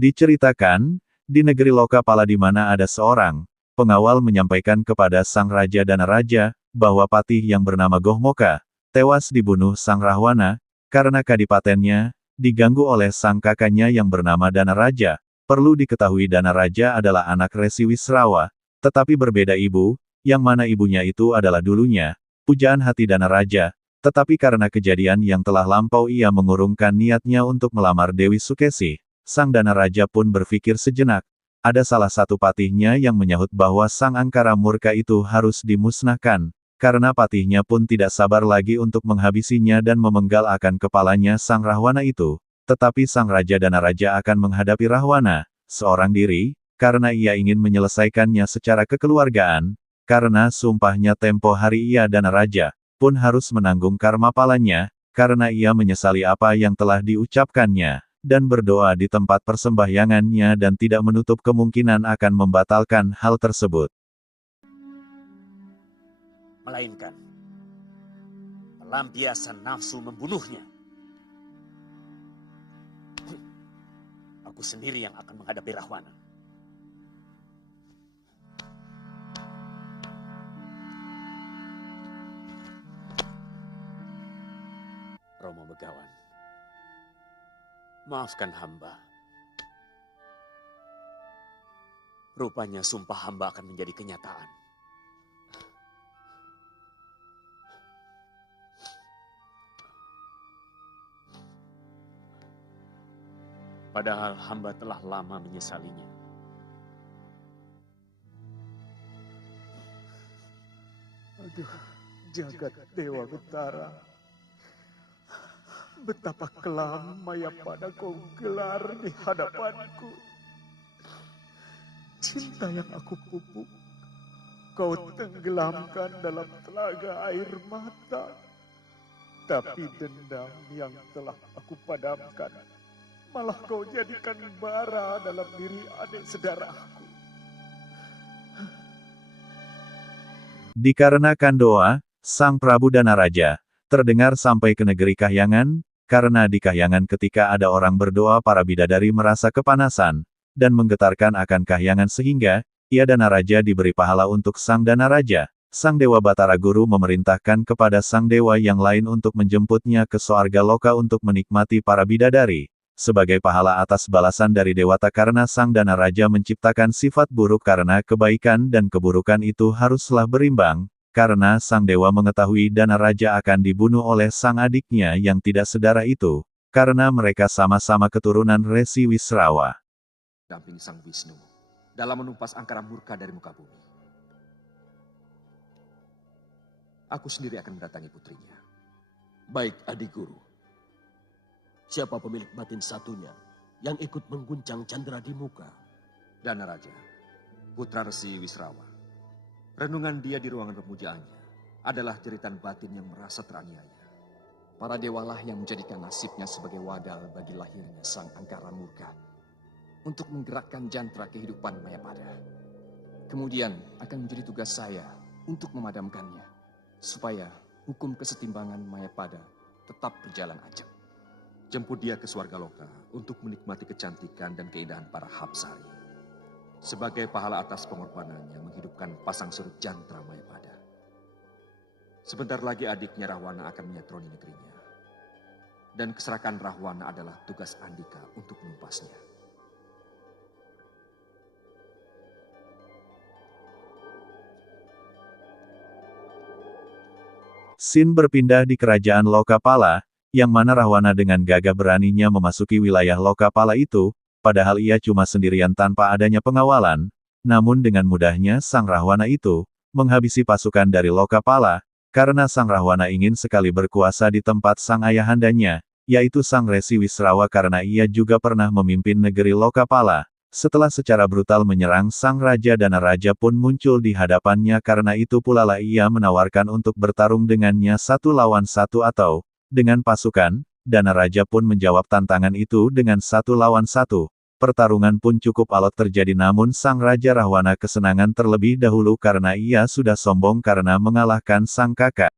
Diceritakan, di negeri Lokapala di mana ada seorang pengawal menyampaikan kepada sang raja Danaraja, bahwa patih yang bernama Gohmoka, tewas dibunuh sang Rahwana, karena kadipatennya, diganggu oleh sang kakaknya yang bernama Danaraja. Perlu diketahui Danaraja adalah anak Resi Wisrawa, tetapi berbeda ibu, yang mana ibunya itu adalah dulunya pujaan hati Danaraja, tetapi karena kejadian yang telah lampau ia mengurungkan niatnya untuk melamar Dewi Sukesi. Sang Danaraja pun berpikir sejenak. Ada salah satu patihnya yang menyahut bahwa sang angkara murka itu harus dimusnahkan, karena patihnya pun tidak sabar lagi untuk menghabisinya dan memenggal akan kepalanya sang Rahwana itu. Tetapi sang Raja Danaraja akan menghadapi Rahwana seorang diri, karena ia ingin menyelesaikannya secara kekeluargaan, karena sumpahnya tempo hari ia Danaraja pun harus menanggung karma palanya, karena ia menyesali apa yang telah diucapkannya, dan berdoa di tempat persembahyangannya dan tidak menutup kemungkinan akan membatalkan hal tersebut. Melainkan, pelampiasan nafsu membunuhnya. Aku sendiri yang akan menghadapi Rahwana. Romo Begawan, maafkan hamba. Rupanya sumpah hamba akan menjadi kenyataan. Padahal hamba telah lama menyesalinya. Aduh, jagat Dewa Betara. Betapa kelam Mayapada kau gelar di hadapanku. Cinta yang aku pupuk, kau tenggelamkan dalam telaga air mata. Tapi dendam yang telah aku padamkan, malah kau jadikan bara dalam diri adik saudaraku. Dikarenakan doa, Sang Prabu Danaraja terdengar sampai ke negeri Kahyangan, karena di Kahyangan ketika ada orang berdoa para bidadari merasa kepanasan, dan menggetarkan akan Kahyangan sehingga, ia Danaraja diberi pahala untuk Sang Danaraja. Sang Dewa Batara Guru memerintahkan kepada Sang Dewa yang lain untuk menjemputnya ke Soarga Loka untuk menikmati para bidadari, sebagai pahala atas balasan dari Dewata karena Sang Danaraja menciptakan sifat buruk karena kebaikan dan keburukan itu haruslah berimbang. Karena sang dewa mengetahui Danaraja akan dibunuh oleh sang adiknya yang tidak sedara itu, karena mereka sama-sama keturunan Resi Wisrawa. Damping Sang Wisnu dalam menumpas angkara murka dari muka bumi. Aku sendiri akan mendatangi putrinya. Baik, adik guru. Siapa pemilik batin satunya yang ikut mengguncang Chandra di muka? Danaraja, putra Resi Wisrawa. Renungan dia di ruangan pemujaannya adalah jeritan batin yang merasa teraniaya. Para dewalah yang menjadikan nasibnya sebagai wadal bagi lahirnya sang angkara murka untuk menggerakkan jantra kehidupan Mayapada. Kemudian akan menjadi tugas saya untuk memadamkannya, supaya hukum kesetimbangan Mayapada tetap berjalan ajak. Jemput dia ke Swarga Loka untuk menikmati kecantikan dan keindahan para Hapsari. Sebagai pahala atas pengorbanannya menghidupkan pasang surut jantra Mayapada. Sebentar lagi adiknya Rahwana akan menyatroni negerinya. Dan keserakahan Rahwana adalah tugas Andika untuk menumpasnya. Sin berpindah di kerajaan Lokapala, yang mana Rahwana dengan gagah beraninya memasuki wilayah Lokapala itu, padahal ia cuma sendirian tanpa adanya pengawalan, namun dengan mudahnya sang Rahwana itu menghabisi pasukan dari Lokapala, karena sang Rahwana ingin sekali berkuasa di tempat sang ayahandanya, yaitu sang Resi Wisrawa karena ia juga pernah memimpin negeri Lokapala. Setelah secara brutal menyerang sang Raja Danaraja pun muncul di hadapannya karena itu pula lah ia menawarkan untuk bertarung dengannya 1 lawan 1 atau, dengan pasukan. Danaraja pun menjawab tantangan itu dengan 1 lawan 1. Pertarungan pun cukup alot terjadi namun sang Raja Rahwana kesenangan terlebih dahulu karena ia sudah sombong karena mengalahkan sang kakak.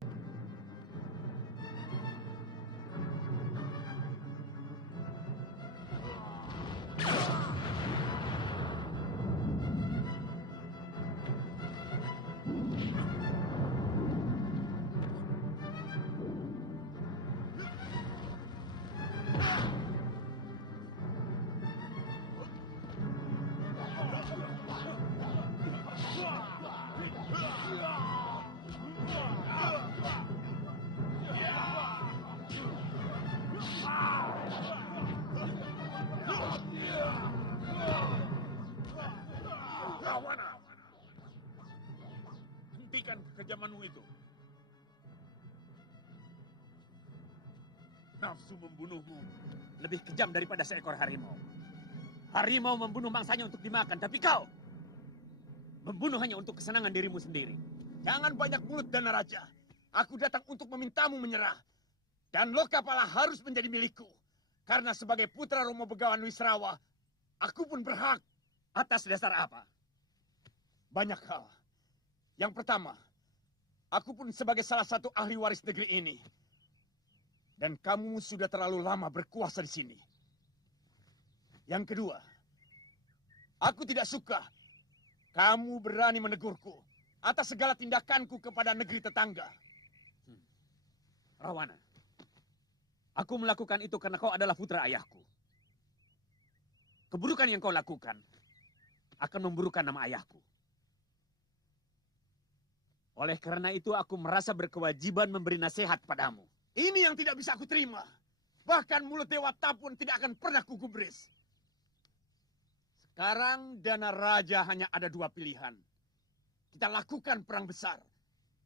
kekejamanmu itu? Nafsu membunuhmu lebih kejam daripada seekor harimau. Harimau membunuh mangsanya untuk dimakan, tapi kau membunuh hanya untuk kesenangan dirimu sendiri. Jangan banyak mulut, Dana Raja. Aku datang untuk memintamu menyerah. Dan Lokapala harus menjadi milikku. Karena sebagai putra Romo Begawan Wisrawa, aku pun berhak. Atas dasar apa? Banyak hal. Yang pertama, aku pun sebagai salah satu ahli waris negeri ini. Dan kamu sudah terlalu lama berkuasa di sini. Yang kedua, aku tidak suka kamu berani menegurku atas segala tindakanku kepada negeri tetangga. Rawana, aku melakukan itu karena kau adalah putra ayahku. Keburukan yang kau lakukan akan memburukan nama ayahku. Oleh karena itu aku merasa berkewajiban memberi nasihat padamu. Ini yang tidak bisa aku terima. Bahkan mulut Dewata pun tidak akan pernah kugubris. Sekarang Dana Raja hanya ada dua pilihan. Kita lakukan perang besar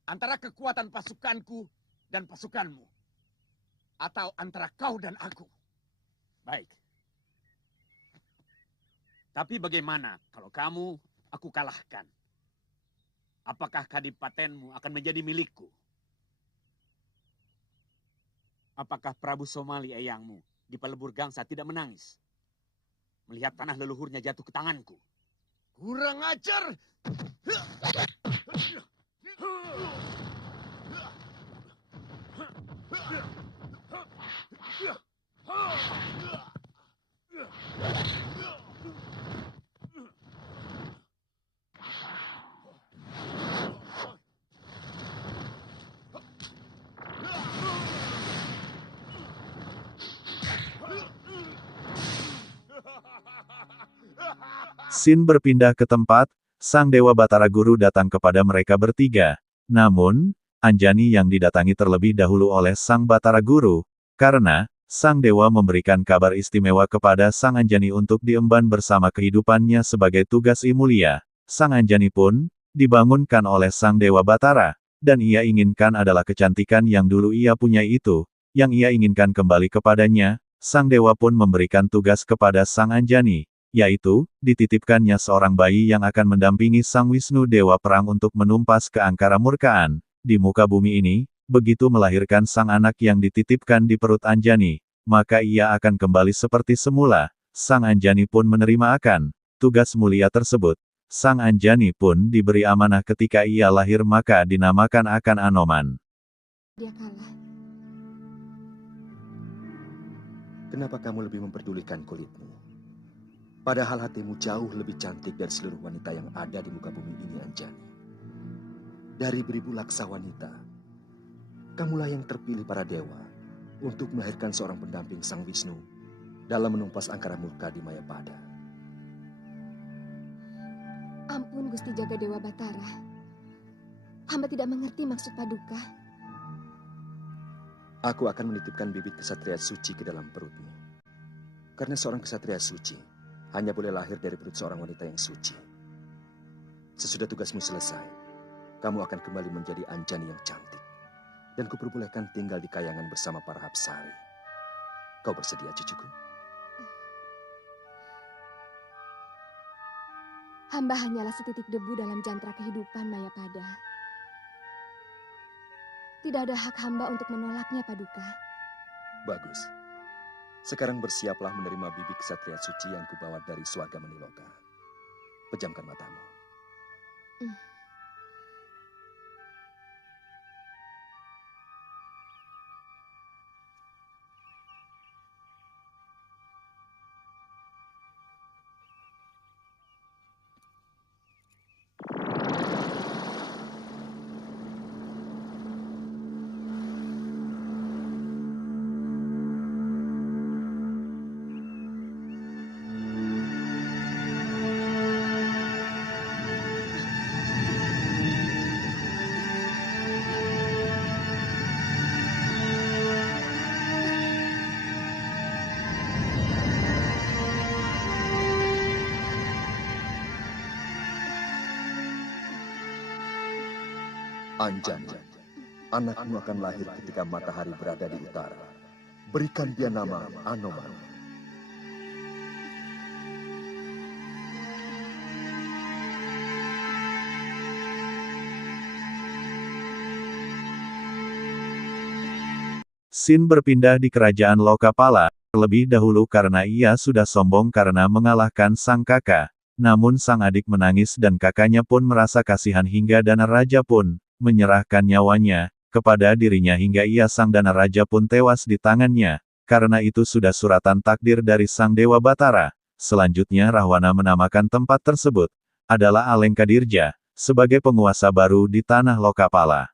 antara kekuatan pasukanku dan pasukanmu. Atau antara kau dan aku. Baik. Tapi bagaimana kalau kamu aku kalahkan? Apakah kadipatenmu akan menjadi milikku? Apakah Prabu Somali eyangmu di Pelebur Gangsa tidak menangis melihat tanah leluhurnya jatuh ke tanganku? Kurang ajar! Sin berpindah ke tempat, Sang Dewa Batara Guru datang kepada mereka bertiga. Namun, Anjani yang didatangi terlebih dahulu oleh Sang Batara Guru, karena Sang Dewa memberikan kabar istimewa kepada Sang Anjani untuk diemban bersama kehidupannya sebagai tugas mulia. Sang Anjani pun dibangunkan oleh Sang Dewa Batara, dan ia inginkan adalah kecantikan yang dulu ia punya itu, yang ia inginkan kembali kepadanya. Sang Dewa pun memberikan tugas kepada Sang Anjani, yaitu, dititipkannya seorang bayi yang akan mendampingi Sang Wisnu Dewa Perang untuk menumpas keangkara murkaan di muka bumi ini. Begitu melahirkan sang anak yang dititipkan di perut Anjani, maka ia akan kembali seperti semula. Sang Anjani pun menerima akan tugas mulia tersebut. Sang Anjani pun diberi amanah ketika ia lahir maka dinamakan akan Anoman. Dia kalah. Kenapa kamu lebih memperdulikan kulitmu? Padahal hatimu jauh lebih cantik dari seluruh wanita yang ada di muka bumi ini, Anjani. Dari beribu laksa wanita, kamulah yang terpilih para dewa untuk melahirkan seorang pendamping Sang Wisnu dalam menumpas angkara murka di Mayapada. Ampun Gusti Jagadewa Batara. Hamba tidak mengerti maksud Paduka. Aku akan menitipkan bibit kesatria suci ke dalam perutmu. Karena seorang kesatria suci hanya boleh lahir dari perut seorang wanita yang suci. Sesudah tugasmu selesai, kamu akan kembali menjadi Anjani yang cantik. Dan kuperbolehkan tinggal di kayangan bersama para Hapsari. Kau bersedia, cucuku? Hamba hanyalah setitik debu dalam jantra kehidupan Mayapada. Tidak ada hak hamba untuk menolaknya, Paduka. Bagus. Sekarang bersiaplah menerima bibit kesatria suci yang kubawa dari Swarga Maniloka. Pejamkan matamu. Anjani, anakmu akan lahir ketika matahari berada di utara. Berikan dia nama Anoman. Sin berpindah di kerajaan Lokapala, terlebih dahulu karena ia sudah sombong karena mengalahkan sang kakak. Namun sang adik menangis dan kakaknya pun merasa kasihan hingga Dana Raja pun menyerahkan nyawanya kepada dirinya hingga ia sang Dana Raja pun tewas di tangannya. Karena itu sudah suratan takdir dari sang Dewa Batara. Selanjutnya Rahwana menamakan tempat tersebut adalah Alengkadirja sebagai penguasa baru di tanah Lokapala.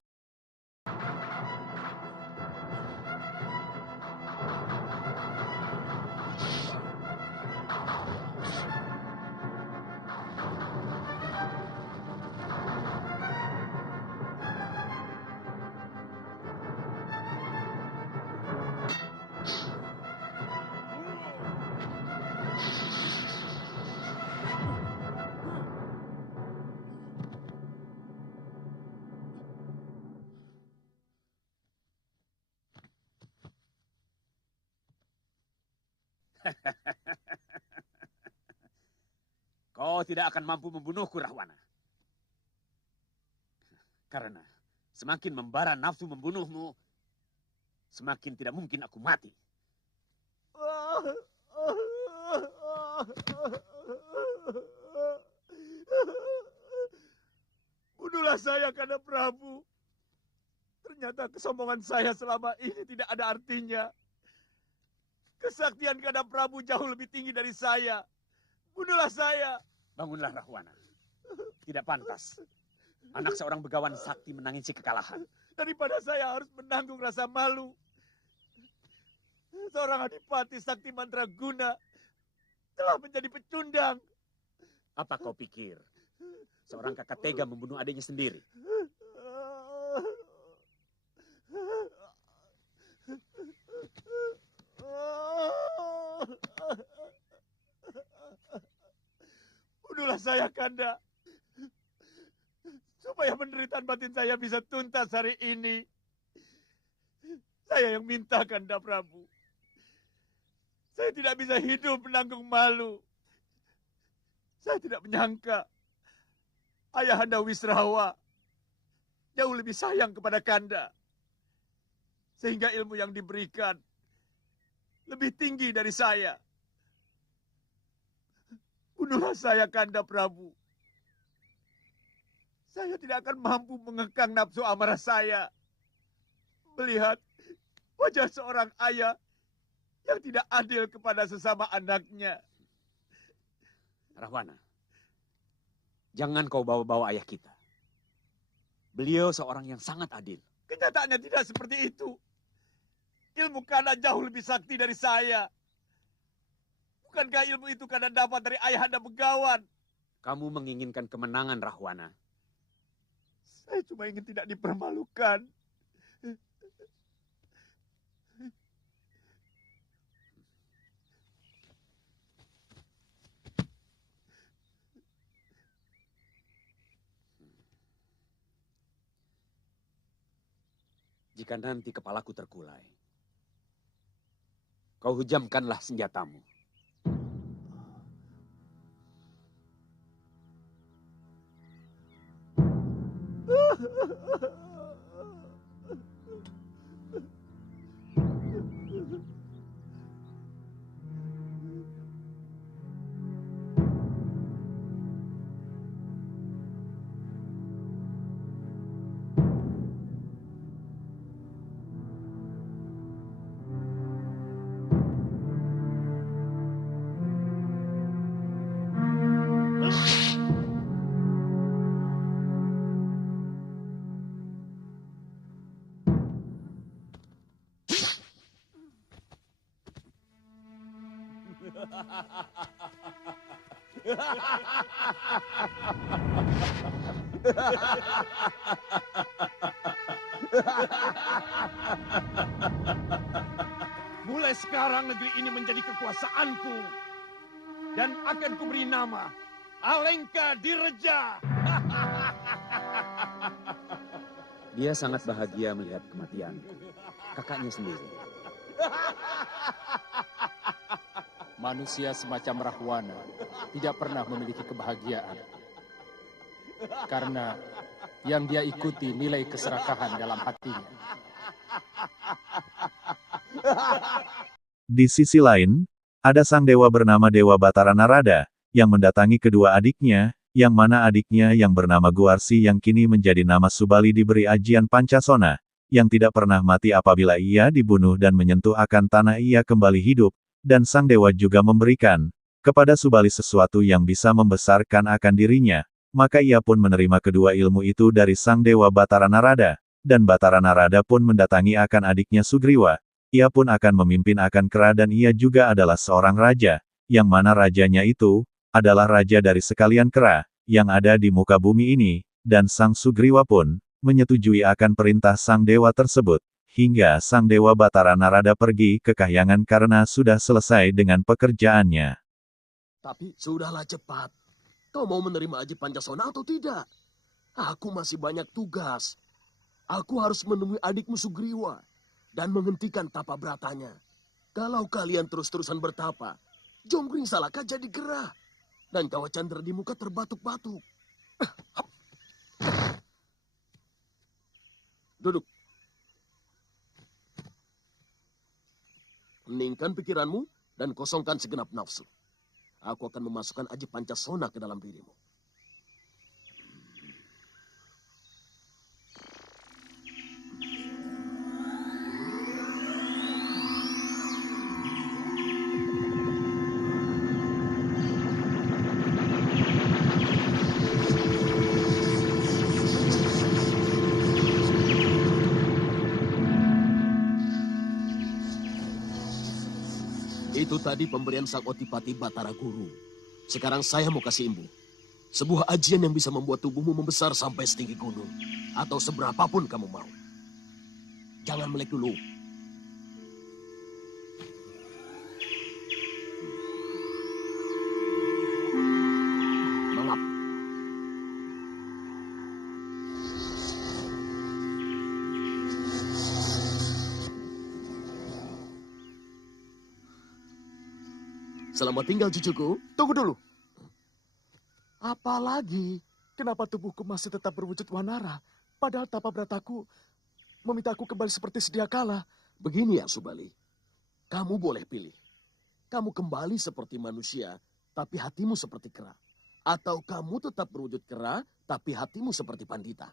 Kau tidak akan mampu membunuhku, Rahwana. Karena semakin membara nafsu membunuhmu, semakin tidak mungkin aku mati. Bunuhlah saya, Kanda Prabu. Ternyata kesombongan saya selama ini tidak ada artinya. Kesaktian Kanda Prabu jauh lebih tinggi dari saya. Bunuhlah saya. Bangunlah, Rahwana. Tidak pantas anak seorang begawan sakti menangisi kekalahan. Daripada saya harus menanggung rasa malu. Seorang adipati sakti mandraguna telah menjadi pecundang. Apa kau pikir seorang kakak tega membunuh adiknya sendiri? Bunuhlah saya, Kanda. Supaya penderitaan batin saya bisa tuntas hari ini. Saya yang minta, Kanda Prabu. Saya tidak bisa hidup menanggung malu. Saya tidak menyangka Ayahanda Wisrawa jauh lebih sayang kepada Kanda. Sehingga ilmu yang diberikan lebih tinggi dari saya. Bunuhlah saya, Kanda Prabu. Saya tidak akan mampu mengekang nafsu amarah saya. Melihat wajah seorang ayah yang tidak adil kepada sesama anaknya. Rahwana, jangan kau bawa-bawa ayah kita. Beliau seorang yang sangat adil. Kenyataannya tidak seperti itu. Ilmu Kanda jauh lebih sakti dari saya. Bukankah ilmu itu Kanda dapat dari Ayahanda Begawan? Kamu menginginkan kemenangan, Rahwana. Saya cuma ingin tidak dipermalukan. Jika nanti kepalaku terkulai, kau hujamkanlah senjatamu. Mulai sekarang negeri ini menjadi kekuasaanku. Dan akan kuberi nama Alengkadirja. Dia sangat bahagia melihat kematianku. Kakaknya sendiri. Manusia semacam Rahwana tidak pernah memiliki kebahagiaan. Karena yang dia ikuti nilai keserakahan dalam hatinya. Di sisi lain, ada sang dewa bernama Dewa Batara Narada, yang mendatangi kedua adiknya, yang mana adiknya yang bernama Guarsi yang kini menjadi nama Subali diberi ajian Pancasona, yang tidak pernah mati apabila ia dibunuh dan menyentuh akan tanah ia kembali hidup, dan sang dewa juga memberikan kepada Subali sesuatu yang bisa membesarkan akan dirinya, maka ia pun menerima kedua ilmu itu dari sang dewa Batara Narada, dan Batara Narada pun mendatangi akan adiknya Sugriwa. Ia pun akan memimpin akan Kera dan ia juga adalah seorang raja, yang mana rajanya itu adalah raja dari sekalian Kera, yang ada di muka bumi ini, dan sang Sugriwa pun menyetujui akan perintah sang dewa tersebut, hingga sang dewa Batara Narada pergi ke kahyangan karena sudah selesai dengan pekerjaannya. Tapi sudahlah cepat. Kau mau menerima aji Pancasona atau tidak? Aku masih banyak tugas. Aku harus menemui adikmu Sugriwa dan menghentikan tapa beratanya. Kalau kalian terus-terusan bertapa, Jonggring Salaka jadi gerah. Dan Kawah Candra di muka terbatuk-batuk. Duduk. Heningkan pikiranmu dan kosongkan segenap nafsu. Aku akan memasukkan aji Pancasona ke dalam dirimu. Itu tadi pemberian sang Otipati Batara Guru. Sekarang saya mau kasih imbu. Sebuah ajian yang bisa membuat tubuhmu membesar sampai setinggi gunung. Atau seberapapun kamu mau. Jangan melek dulu. Mangap. Selamat tinggal cucuku. Tunggu dulu. Apalagi? Kenapa tubuhku masih tetap berwujud wanara? Padahal tapa berataku meminta aku kembali seperti sedia kala. Begini ya Subali. Kamu boleh pilih. Kamu kembali seperti manusia, tapi hatimu seperti kera. Atau kamu tetap berwujud kera, tapi hatimu seperti pandita.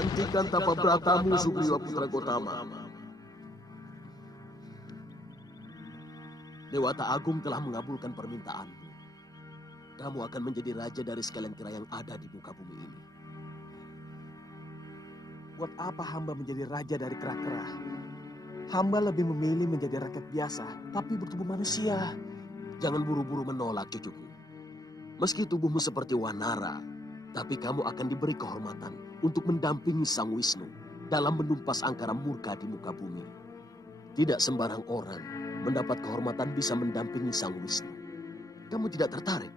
Hentikan tapa beratamu, Sugriwa Putra Gotama. Dewata Agung telah mengabulkan permintaanmu. Kamu akan menjadi raja dari sekalian kera yang ada di muka bumi ini. Buat apa hamba menjadi raja dari kera-kera? Hamba lebih memilih menjadi rakyat biasa, tapi bertubuh manusia. Jangan buru-buru menolak, cucuku. Meski tubuhmu seperti wanara, tapi kamu akan diberi kehormatan untuk mendampingi Sang Wisnu dalam menumpas angkara murka di muka bumi. Tidak sembarang orang mendapat kehormatan bisa mendampingi Sang Wisnu. Kamu tidak tertarik?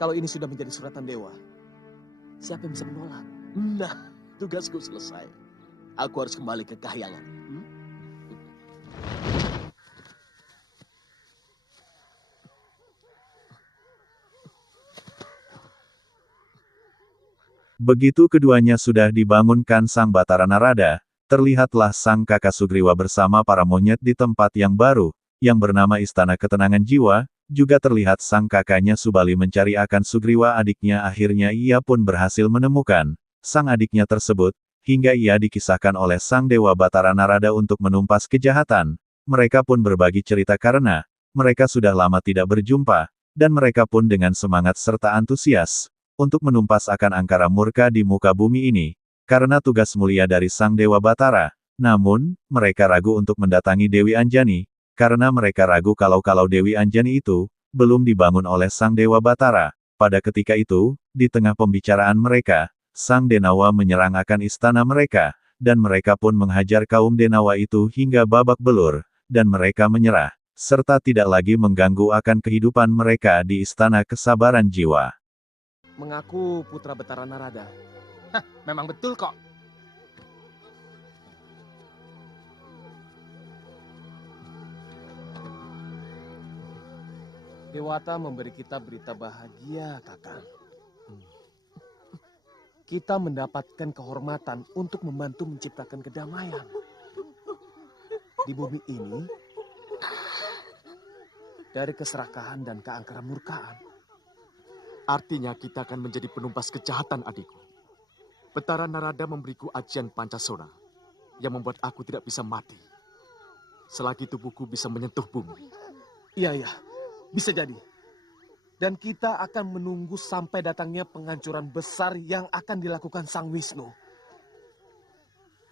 Kalau ini sudah menjadi suratan dewa, siapa yang bisa menolak? Nah, tugasku selesai. Aku harus kembali ke kahyangan. Begitu keduanya sudah dibangunkan sang Batara Narada, terlihatlah sang kakak Sugriwa bersama para monyet di tempat yang baru, yang bernama Istana Ketenangan Jiwa. Juga terlihat sang kakaknya Subali mencari akan Sugriwa adiknya. Akhirnya ia pun berhasil menemukan sang adiknya tersebut, hingga ia dikisahkan oleh sang Dewa Batara Narada untuk menumpas kejahatan. Mereka pun berbagi cerita karena mereka sudah lama tidak berjumpa, dan mereka pun dengan semangat serta antusias untuk menumpas akan angkara murka di muka bumi ini. karena tugas mulia dari Sang Dewa Batara. Namun, mereka ragu untuk mendatangi Dewi Anjani, karena mereka ragu kalau Dewi Anjani itu belum dibangun oleh Sang Dewa Batara. Pada ketika itu, di tengah pembicaraan mereka, Sang Denawa menyerang akan istana mereka, dan mereka pun menghajar kaum Denawa itu hingga babak belur, dan mereka menyerah, serta tidak lagi mengganggu akan kehidupan mereka di Istana Kesabaran Jiwa. Mengaku putra Betara Narada. Memang betul kok. Dewata memberi kita berita bahagia, Kakang. Kita mendapatkan kehormatan untuk membantu menciptakan kedamaian. Di bumi ini, dari keserakahan dan keangkeran murkaan. Artinya kita akan menjadi penumpas kejahatan, adikku. Betara Narada memberiku ajian Pancasona yang membuat aku tidak bisa mati selagi tubuhku bisa menyentuh bumi. Iya, bisa jadi. Dan kita akan menunggu sampai datangnya penghancuran besar yang akan dilakukan Sang Wisnu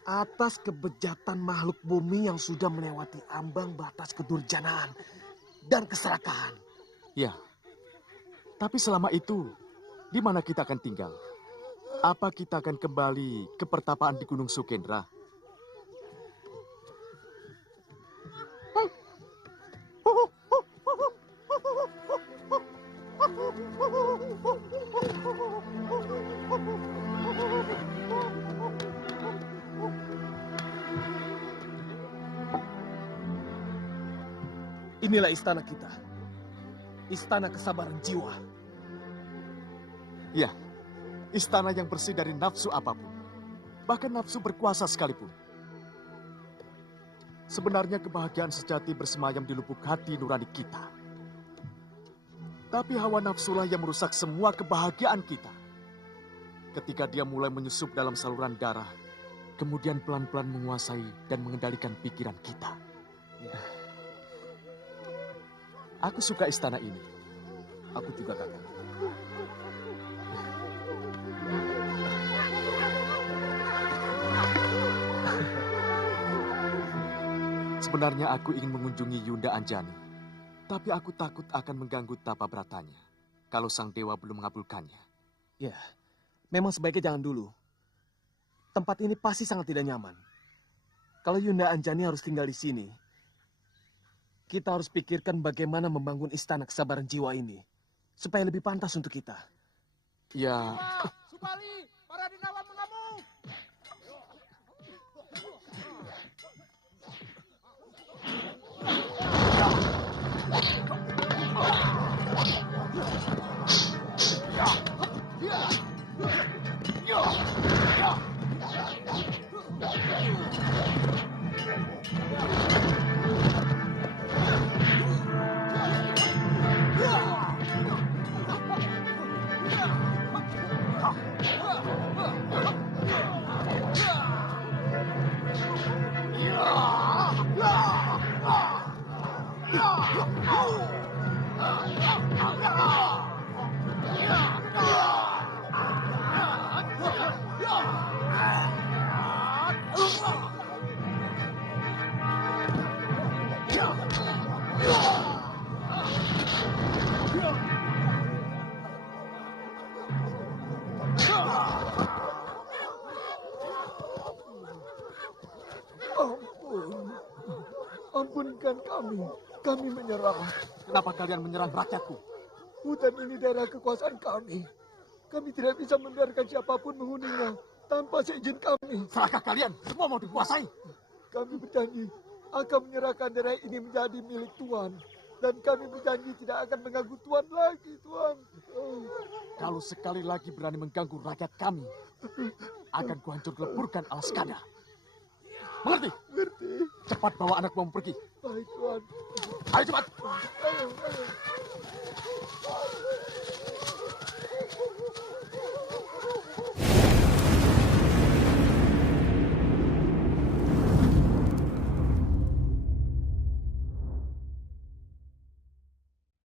atas kebejatan makhluk bumi yang sudah melewati ambang batas kedurjanaan dan keserakahan. Ya, tapi selama itu, di mana kita akan tinggal? Apa kita akan kembali ke pertapaan di Gunung Sukendra? Inilah istana kita. Istana Kesabaran Jiwa. Ya, istana yang bersih dari nafsu apapun. Bahkan nafsu berkuasa sekalipun. Sebenarnya kebahagiaan sejati bersemayam di lubuk hati nurani kita. Tapi hawa nafsulah yang merusak semua kebahagiaan kita. Ketika dia mulai menyusup dalam saluran darah, kemudian pelan-pelan menguasai dan mengendalikan pikiran kita. Ya. Aku suka istana ini. Aku juga, Kakak. Sebenarnya aku ingin mengunjungi Yunda Anjani. Tapi aku takut akan mengganggu tapa beratanya kalau sang dewa belum mengabulkannya. Ya, memang sebaiknya jangan dulu. Tempat ini pasti sangat tidak nyaman. Kalau Yunda Anjani harus tinggal di sini, kita harus pikirkan bagaimana membangun istana kesabaran jiwa ini supaya lebih pantas untuk kita. Ya, Supali, para Denawa mengamuk. Ampunkan kami. Kami menyerah. kenapa kalian menyerang rakyatku? Hutan ini daerah kekuasaan kami. Kami tidak bisa membiarkan siapapun menghuninya tanpa seizin kami. Serahkah kalian? Semua mau dikuasai. Kami berjanji akan menyerahkan daerah ini menjadi milik Tuan. Dan kami berjanji tidak akan mengganggu Tuan lagi, Tuan. Kalau sekali lagi berani mengganggu rakyat kami, akan kuhancur leburkan Alaskada. Mengerti? Ngerti. Cepat bawa anak buahmu pergi. Baik, Tuan. Ayo cepat. Ayo.